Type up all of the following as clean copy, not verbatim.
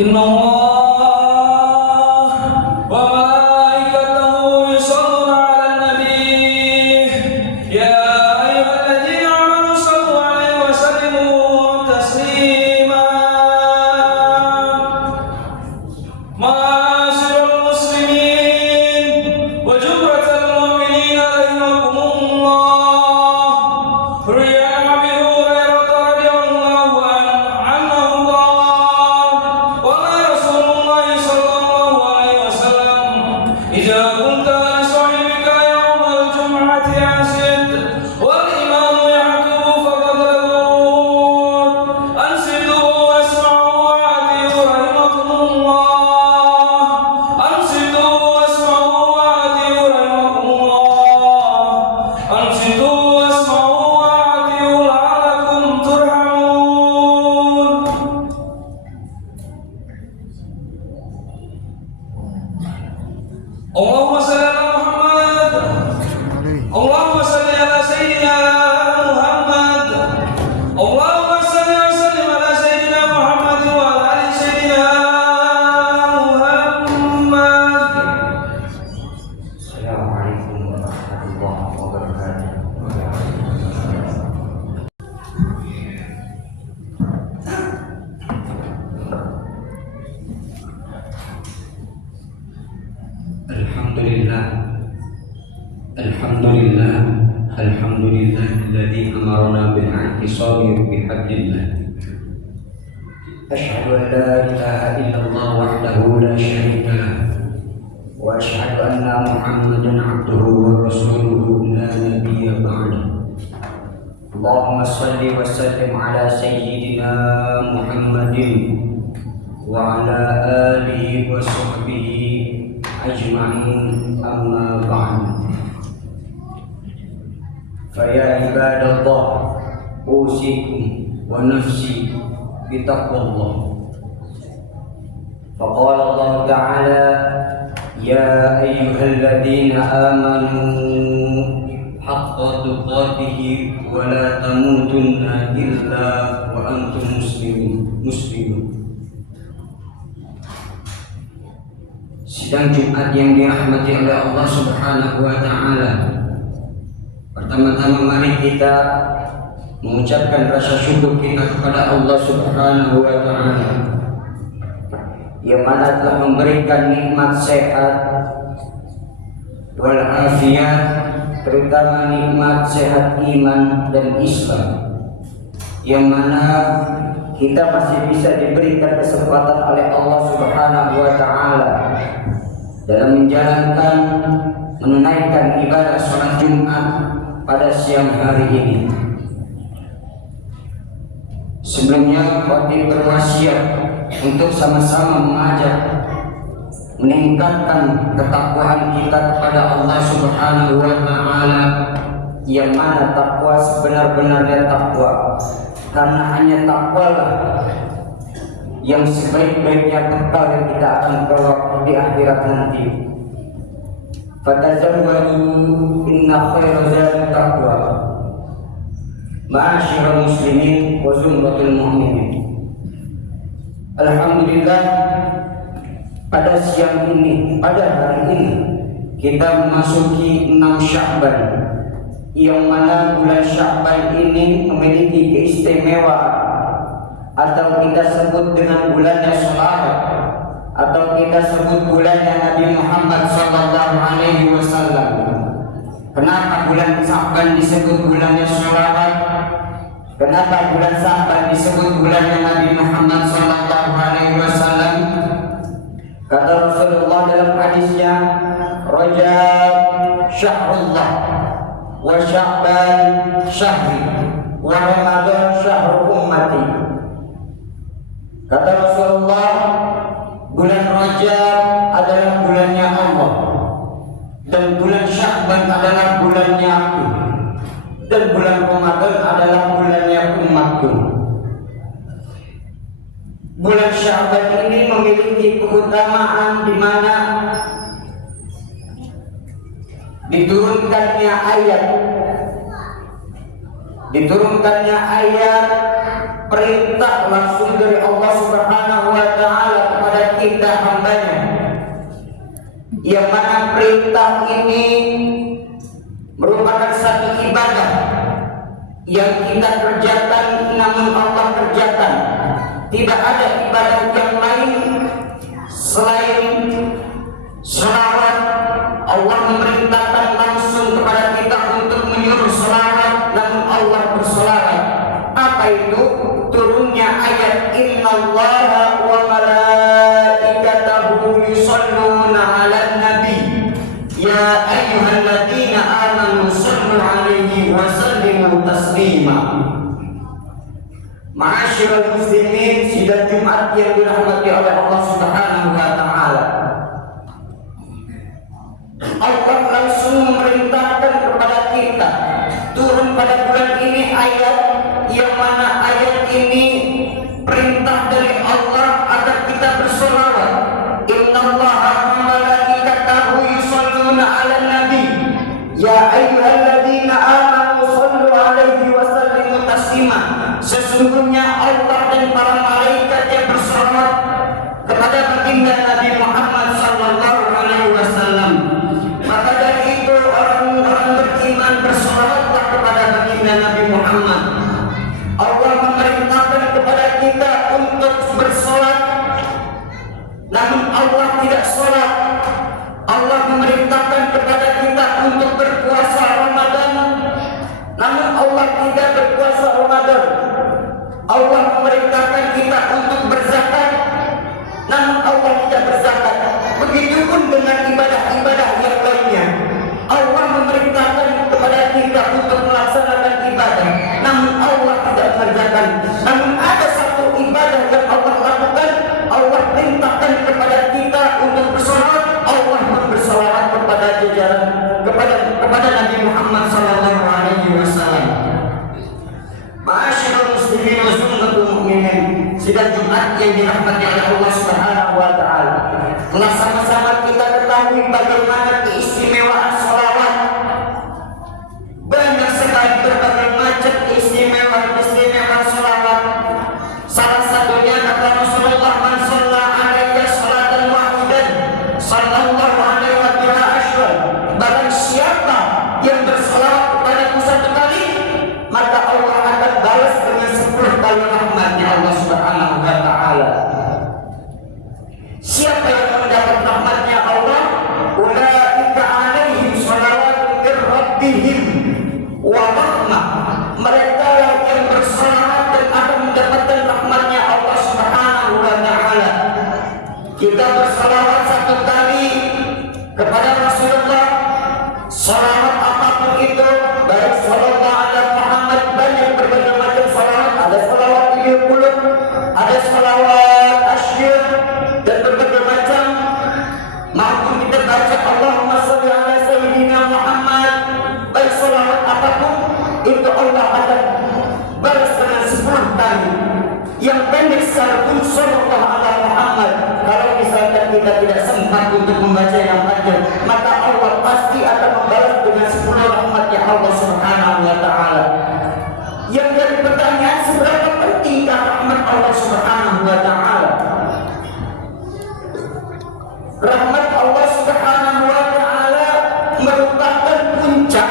إن الله وملائكته يصلون على النبي يا أيها الذين آمنوا صلوا عليه وسلموا تسليما معاشر المسلمين وجمرة المؤمنين رحمكم الله روي عن أبي هريرة رضي الله عنه قال قال رسول الله صلى الله عليه وسلم إذا كنت لصاحبك يوم الجمعة أنصت والإمام يخطب فقد أنصتوا واسمعوا وأطيعوا رحمكم الله أنصتوا واسمعوا وأطيعوا رحمكم الله أنصتوا واسمعوا وأطيعوا لعلكم ترحمون. اللهم صل على محمد اللهم صل على سيدنا محمد اللهم صل وسلم على سيدنا محمد وعلى آل سيدنا محمد. Assalamualaikum warahmatullahi wabarakatuh. Alhamdulillah alladzi amarna bil i'tisami bihablillah. Asyhadu an la ilaha illallah wahdahu la syarika lah wa asyhadu anna Muhammadan abduhu wa rasuluhu la nabiyya ba'dahu. Allahumma shalli wa sallim ala sayyidina Muhammadin wa ala alihi wa sahbihi ajma'in, amma ba'du. Faya ibadallah, usikum wa nafsi bitaqwallah. Faqala Allah Ta'ala, ya ayyuhalladzina amanu haqqa tuqatihi wa la tamutunna illa wa antum muslimun. Sidang Jumat yang dirahmati oleh Allah Subhanahu wa Ta'ala, pertama-tama mari kita mengucapkan rasa syukur kita kepada Allah Subhanahu wa Ta'ala yang mana telah memberikan nikmat sehat wal afiat, terutama nikmat sehat iman dan Islam, yang mana kita masih bisa diberikan kesempatan oleh Allah Subhanahu wa Ta'ala dalam menunaikan ibadah sholat Jumat pada siang hari ini. Sebelumnya khatib berwasiat untuk sama-sama mengajak meningkatkan ketakwaan kita kepada Allah Subhanahu wa Ta'ala, yang mana takwa sebenar-benarnya takwa, karena hanya takwalah yang sebaik-baiknya bekal yang kita akan bawa di akhirat nanti. Fatazawwadu inna khairaz zadi taqwa. Ma'asyiral muslimin wa zumratul mu'minin. Alhamdulillah, pada siang ini, pada hari ini kita memasuki 6 Sya'ban, yang mana bulan Sya'ban ini memiliki keistimewaan, atau kita sebut dengan bulannya sholawat, atau kita sebut bulannya Nabi Muhammad sallallahu alaihi wasallam. Kenapa bulan Sya'ban disebut bulannya sholawat? Kenapa bulan Sya'ban disebut bulannya Nabi Muhammad sallallahu alaihi wasallam? Kata Rasulullah dalam hadisnya, Rajab syahrullah wa Sya'ban syahri wa Ramadan syahru ummati. Kata Rasulullah, bulan Rajab adalah bulannya Allah, dan bulan Sya'ban adalah bulannya aku, dan bulan Ramadan adalah bulannya umatku. Bulan Sya'ban ini memiliki keutamaan di mana diturunkannya ayat perintah langsung dari Allah Subhanahu wa taala kepada kita hambanya, yang mana perintah ini merupakan satu ibadah yang kita kerjakan namun Allah kerjakan. Tidak ada ibadah yang lain selain selawat. Allah memerintahkan langsung kepada kita untuk menyuruh selawat, namun Allah berselawat. Apa itu? Turunnya ayat innallaha wa malaikatahu yusholluna 'alan nabi ya ayyuhalladzina amanu shallu 'alaihi wa sallimu taslima. Ma'asyiral muslimin, sidang Jumat yang dirahmati oleh Allah Subhanahu wa taala. Allah langsung memerintahkan kepada kita, turun pada bulan ini ayat yang mana ayat ini perintah dari Allah agar kita bersolawat. Innallaha wa malaikatahu yusholluna 'alan nabi ya ayyuhalladzina amanu shallu 'alaihi wa sallimu taslima. Sesungguhnya Allah dan para malaikatnya bersolawat kepada baginda Nabi Muhammad sallallahu alaihi wasallam. Maka dari itu orang-orang beriman bersolawatlah kepada baginda Nabi Muhammad. Allah memerintahkan kepada kita untuk bersolat, namun Allah tidak solat. Allah memerintahkan kepada kita untuk berpuasa Ramadan, namun Allah tidak berpuasa Ramadan. Allah memerintahkan kita untuk berzakat, namun Allah tidak berzakat. Begitupun dengan ibadah-ibadah yang lainnya. Allah memerintahkan kepada kita untuk melaksanakan ibadah, namun Allah tidak mengerjakan. Namun ada satu ibadah yang Allah lakukan, Allah perintahkan kepada kita untuk bersolawat. Allah pun bersolawat kepada jajaran kepada Nabi Muhammad sallallahu alaihi wasallam. Ma'asyiral muslimin wa sunnatul mu'minin, sidang Jumat yang dirahmati oleh Allah Subhanahu wa taala. Telah sama-sama kita ketahui bagaimana keistimewaan sholawat. Banyak sekali berbagai macam keistimewaan sholawat. Salah satunya kata Rasulullah, man shalla alayya sholatan wahidan sallallahu alaihi wa sallam. Barang siapa yang bersolawat kepadaku satu kali, maka Allah akan balas dengan 10 kali rahmatnya Allah Subhanahu wa taala. Siapa yang mendapat rahmatnya Allah? Ulaika alaihim shalawatun min rabbihim wa rahmah. Mereka yang bersolawat dan akan mendapatkan rahmatnya Allah Subhanahu wa taala. Kita bersolawat satu kali kepada Rasulullah, salawat apapun itu, baik salawat ala Muhammad, banyak berbagai macam salawat. Ada salawat ilmu qulub, ada salawat asyir, dan berbagai macam. Mampu kita baca Allahumma shalli ala sayyidina Muhammad, baik salawat apapun itu Allah akan balas dengan 10 kali. Yang pendek sekalipun sallallahu ala Muhammad. Kalau misalkan kita tidak sempat untuk membaca yang panjang, maka Allah pasti akan membalas dengan 10 rahmatnya Allah Subhanahu wa taala. Yang jadi pertanyaan, seberapa pentingkah rahmat Allah Subhanahu wa taala? Rahmat Allah Subhanahu wa taala merupakan puncak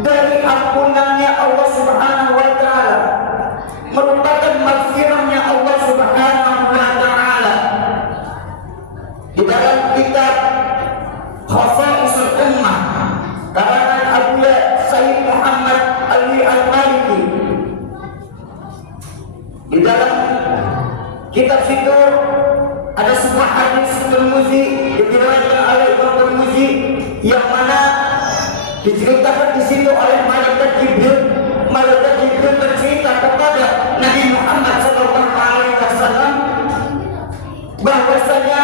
dari ampunannya Allah Subhanahu wa taala, merupakan maghfirahnya Allah Subhanahu wa taala. Di dalam kitab Khasaisul Ummah karangan Abu Sayyid Muhammad Ali Al-Maliki, di dalam kitab situ ada sebuah hadis Tirmizi yang diriwayatkan oleh Imam Tirmizi, yang mana diceritakan di situ oleh malaikat Jibril. Malaikat Jibril bercerita kepada Nabi Muhammad SAW bahwasanya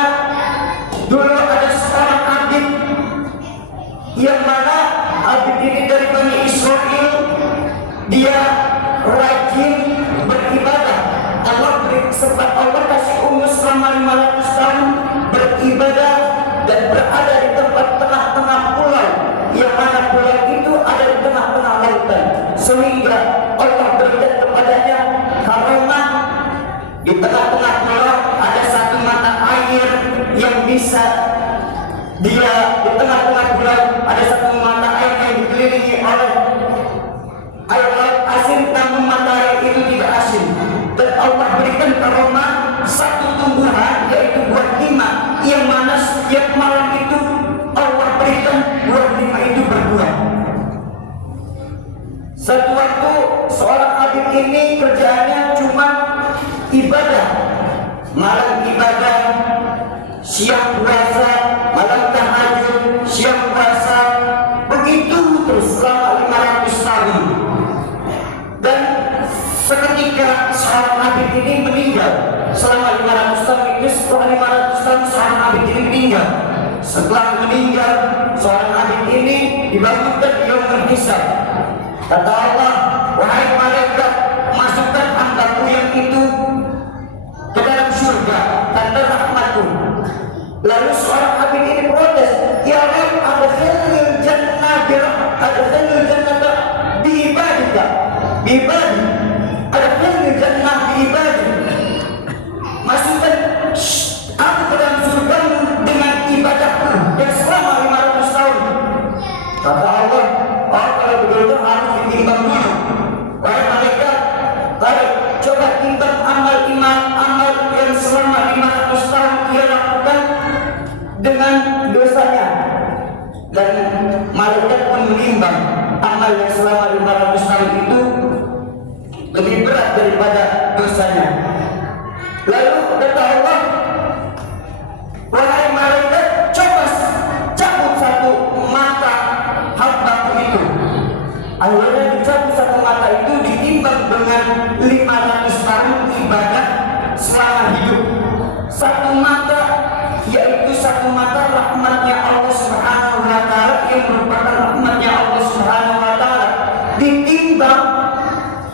dulu ada seorang abid, yang mana abid ini dari Bani Israel. Dia rajin beribadah. Allah kasih umur selama 500 tahun beribadah dan berada di tempat tengah-tengah pulau, yang mana pulau itu ada di tengah-tengah lautan, sehingga Allah berikan kepadanya karunia aroma satu tumbuhan yaitu buah lima, yang mana setiap malam itu Allah berikan buah lima itu berbuah. Satu waktu seorang Habib ini kerjaannya cuma ibadah, malam ibadah, siang puasa, malam tahajud, siang puasa, begitu terus selama 500 tahun. Dan seketika seorang Habib ini meninggal. Selama 500 tahun itu, setelah 500 tahun seorang Habib ini meninggal. Setelah meninggal seorang Habib ini dibangunkan di yaumul hisab. Kata Allah, wahai malaikat, masukkan hambaku yang itu ke dalam surga tanda rahmatku. Lalu seorang Habib ini protes, ya Rabb, adkhilnil jannah biibadika, biibadi, adkhilnil jannah biibadi. Masukkan aku ke dalam surgamu dengan ibadahku yang selama 500 tahun. Kata Allah, oh kalau begitu harus ditimbang dulu. Wahai malaikat, tarik, coba timbang amal yang selama 500 tahun dia lakukan dengan dosanya. Dan malaikat pun menimbang amal yang selama 500 tahun itu lebih berat daripada dosanya. Lalu kata Allah, wahai malaikat, coba cabut satu mata hambaku itu. Akhirnya dicabut satu mata itu, ditimbang dengan 500 tahun ibadah selama hidup. Satu mata, yaitu satu mata rahmatnya Allah Subhanahu wa Ta'ala, yang merupakan rahmatnya Allah Subhanahu wa Ta'ala, ditimbang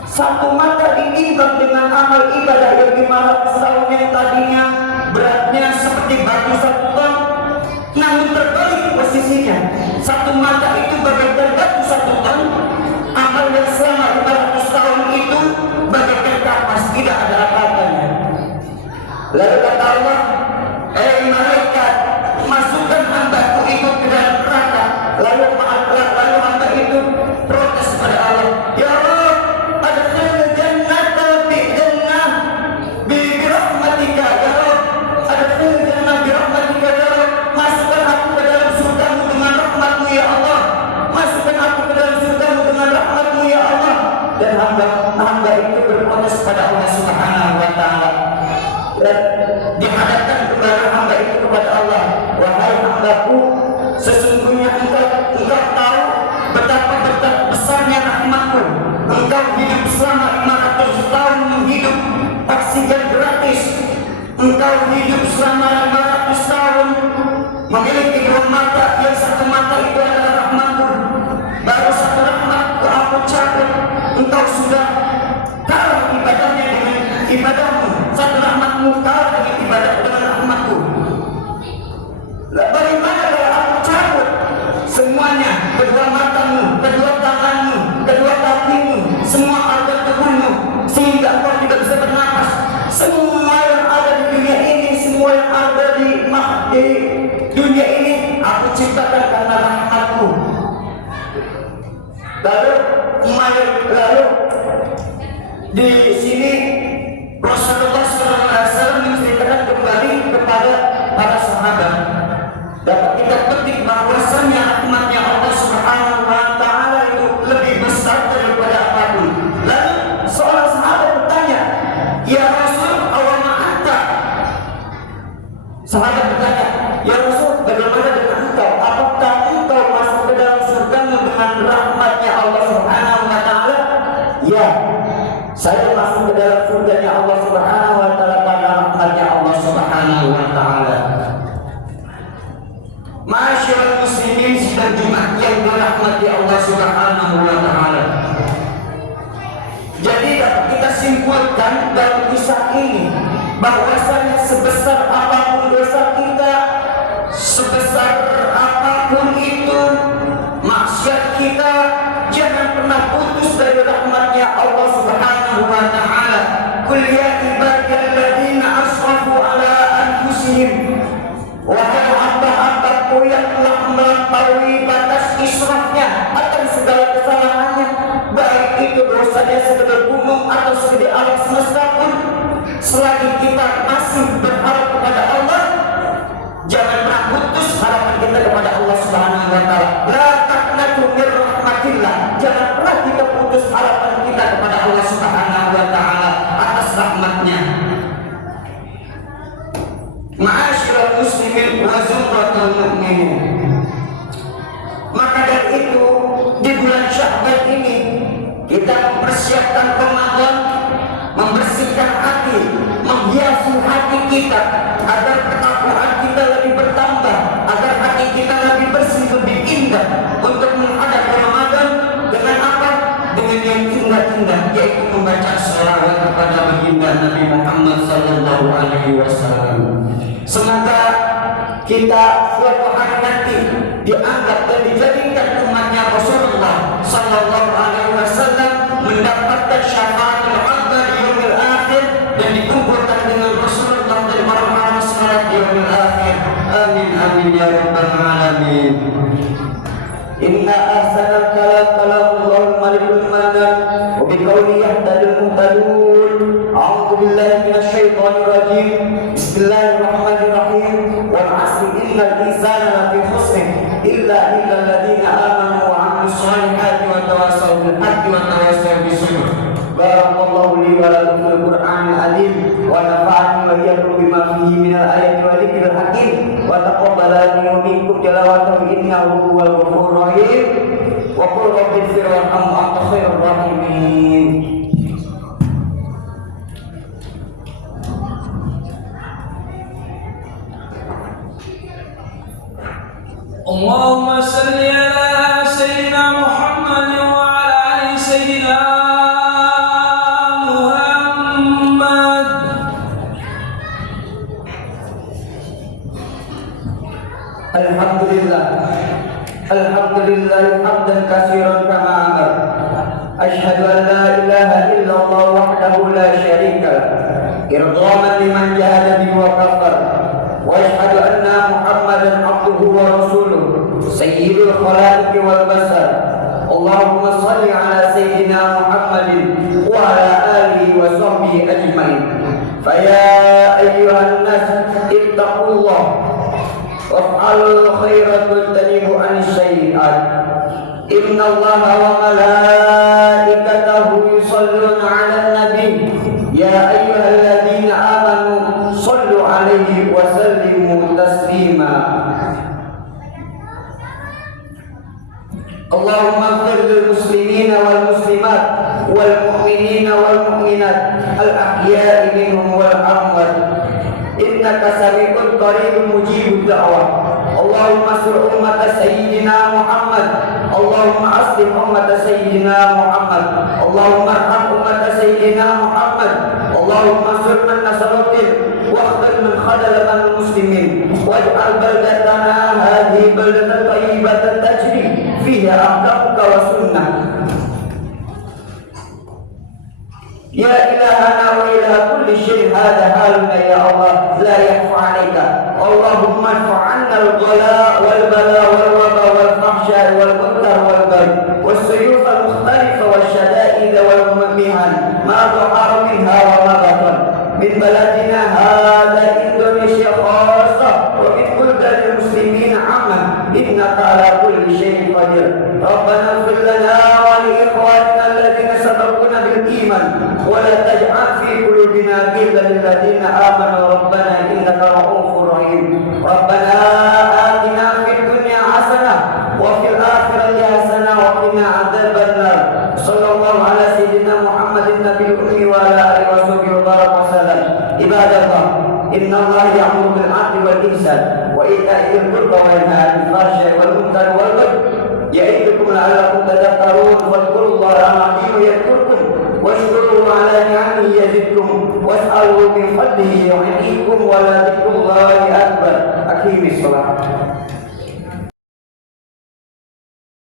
satu mata, ditimbang dengan amal ibadah yang 500 tahun yang tadinya beratnya seperti batu 1 ton, namun terbalik posisinya. Satu mata itu bagaikan batu 1 ton, amal yang selama 500 tahun itu bagaikan kapas, tidak ada apa-apanya. Lalu kata Allah, malaikat, masukkan hambaku itu ke dalam neraka. Lalu hamba itu protes pada Allah, ya Allah, adkhilnil jannata bi rahmatika ya Rabb, adkhilnil jannah bi rahmatika ya Rabb. Masukkan aku ke dalam surgamu dengan rahmatmu ya Allah. Masukkan aku ke dalam surgamu dengan rahmatmu ya Allah. Dan hamba itu berprotes pada Allah Subhanahu wa Ta'ala. Dan dihadapkan kepada hamba itu kepada Allah, wahai hambaku, sesungguhnya engkau tahu betapa besarnya rahmatku. Engkau hidup selama 500 tahun menghidup oksigen gratis. Engkau hidup selama 500 tahun memiliki 2 mata, yang satu mata itu adalah rahmatku. Baru satu rahmatku aku cabut, engkau sudah kalah ibadahnya dengan ibadahmu. Satu rahmatmu kalah dengan ibadah dengan rahmatku. Bagaimana kalau aku cabut semuanya, kedua matamu, kedua tanganmu, kedua kakimu, semua organ tubuhmu, sehingga engkau tidak bisa bernapas. Semua yang ada di dunia ini, semua yang ada di dunia ini aku ciptakan karena rahmatku. Lalu di sini Rasulullah SAW menceritakan kembali kepada para sahabat. Dapat kita petik bahwasannya rahmatnya Allah Subhanahu wa Ta'ala itu lebih besar daripada apapun. Lalu seorang sahabat bertanya, ya Rasul, awama anta? Sahabat bertanya, ya Rasul, bagaimana dengan engkau? Apakah engkau masuk ke dalam surgamu dengan rahmatnya Allah Subhanahu wa Ta'ala? Ya, saya masuk ke dalam surganya Allah Subhanahu wa Ta'ala karena rahmatnya Allah Subhanahu wa Ta'ala. Masyaallah muslimin sidang Jumat yang dirahmati Allah Subhanahu wa Ta'ala. Jadi dapat kita simpulkan dalam kisah ini bahwasanya sebesar apapun dosa kita, sebesar apapun itu maksiat kita, jangan pernah putus dari rahmatnya Allah Subhanahu wa Ta'ala. Qul ya ibadiyalladzina asrafu ala anfusihim, wahai hamba-hambaku yang telah melampaui batas israfnya akan segala kesalahannya, baik itu dosanya segede gunung atau segede alam semesta pun, selagi kita masih berharap kepada Allah, jangan pernah putus harapan kita kepada Allah Subhanahu wa taala. La taqnatu min rahmatillah. Jangan pernah kita putus harapan kita kepada Allah Subhanahu wa taala atas rahmatnya. Ma'asyiral muslimin wa zumratul mu'minin. Maka dari itu di bulan Sya'ban ini kita mempersiapkan Ramadan, membersihkan hati, menghiasi hati kita agar ketakwaan kita lebih bertambah, agar hati kita lebih bersih, lebih indah untuk menghadapi Ramadan dengan apa? Dengan yang indah-indah, yaitu membaca shalawat kepada baginda Nabi Muhammad sallallahu alaihi wasallam. Semoga kita suatu hari nanti dianggap dan dijadikan umatnya Rasulullah sallallahu alaihi wasallam, mendapatkan syafaatul adzab di yaumil akhir dan dikumpulkan dengan Rasulullah dan orang-orang saleh di yaumil akhir. Amin amin ya rabbal alamin. Inna ahsanal kalam kalamullah malikul manan wa biqauli yahtadil muhtadun. A'udzu billahi minasy syaithanir rajim. Bismillahirrahmanirrahim. Wal 'asri innal insana lafi khusr illa alladziina aamanu wa 'amilus shalihati wa tawassaw bil haqqi wa tawassaw bis sabr. Barakallahu li wa lakum fil Qur'anil 'azim wa nafa'ani wa iyyakum bima fihi minal ayati wa dzikril hakim wa taqabbalani wa minkum tilawatahu innahu huwal ghafurur rahim. Wa qul rabbighfir warham wa anta khairur rahimin. Allahumma salli ala sayyidina Muhammad wa ala ali sayyidina Muhammad. Alhamdulillah, alhamdulillah hamdan katsiran kama amar. Asyhadu an la ilaha illallah wahdahu la syarika lah, irghaman liman jahada bihi wa kafar. Wa asyhadu anna Muhammadan abduhu wa rasuluh, sayyidul khalaiq wal basar. Allahumma shalli ala sayyidina Muhammadin wa ala alihi wa sahbihi ajmain. Fa ya ayyuhan nas ittaqullah waf'alul khairat wajtanibu 'anil sayyi'at. Innallaha wa malaikatahu yusholluna 'alan nabi ya ayyuhalladzina amanu shallu 'alaihi wa sallimu taslima. Allahumma ighfir lil muslimina wal muslimat wal mu'minina wal mu'minat al ahya'i minhum wal amwat innaka sami'un qaribun mujibud da'wah. Allahumma sur ummat sayyidina Muhammad, Allahumma aslih ummat sayyidina Muhammad, Allahumma arham ummat sayyidina Muhammad, Allahumma sur man nasaratin wa khadal man khadala man muslimin waj'al baldatana hadhihi baldatan tayyibatan tajri fiha ahkamuka wa sunnah. Ya ilahana wa ilaha kulli syai' hadha haluna ya Allah la yakhfa 'alaika. Allahumma anfa'anna al-ghala wal bala wal waba wal fahsya wal munkar wal baghi was suyuf al mukhtalifa wash shada'id wal mihan ma dhahara minha wa ma batan min baladina hadha Indonesia khassa wa min buldanil muslimin 'amma innaka ala kulli syai'in qadir. Rabbana ighfir lana wa li ikhwanina alladhina sabaquna bil iman ولا تجعل في قلوبنا غلا للذين آمنوا ربنا إنك رؤوف رحيم. ربنا آتنا في الدنيا حسنة وفي الآخرة حسنة وقنا عذاب النار. صلى الله على سيدنا محمد النبي الأمي وعلى آله وصحبه وبارك وسلم. عباد الله إن الله يأمر بالعدل والإحسان وإيتاء ذي القربى وينهى عن الفحشاء والمنكر والبغي يعظكم لعلكم تذكرون. واذكروا الله العظيم يذكركم واشكروا على نعمه يزدكم واسألوا من فضله يعطيكم ولذكر الله أكبر. أقيموا الصلاة.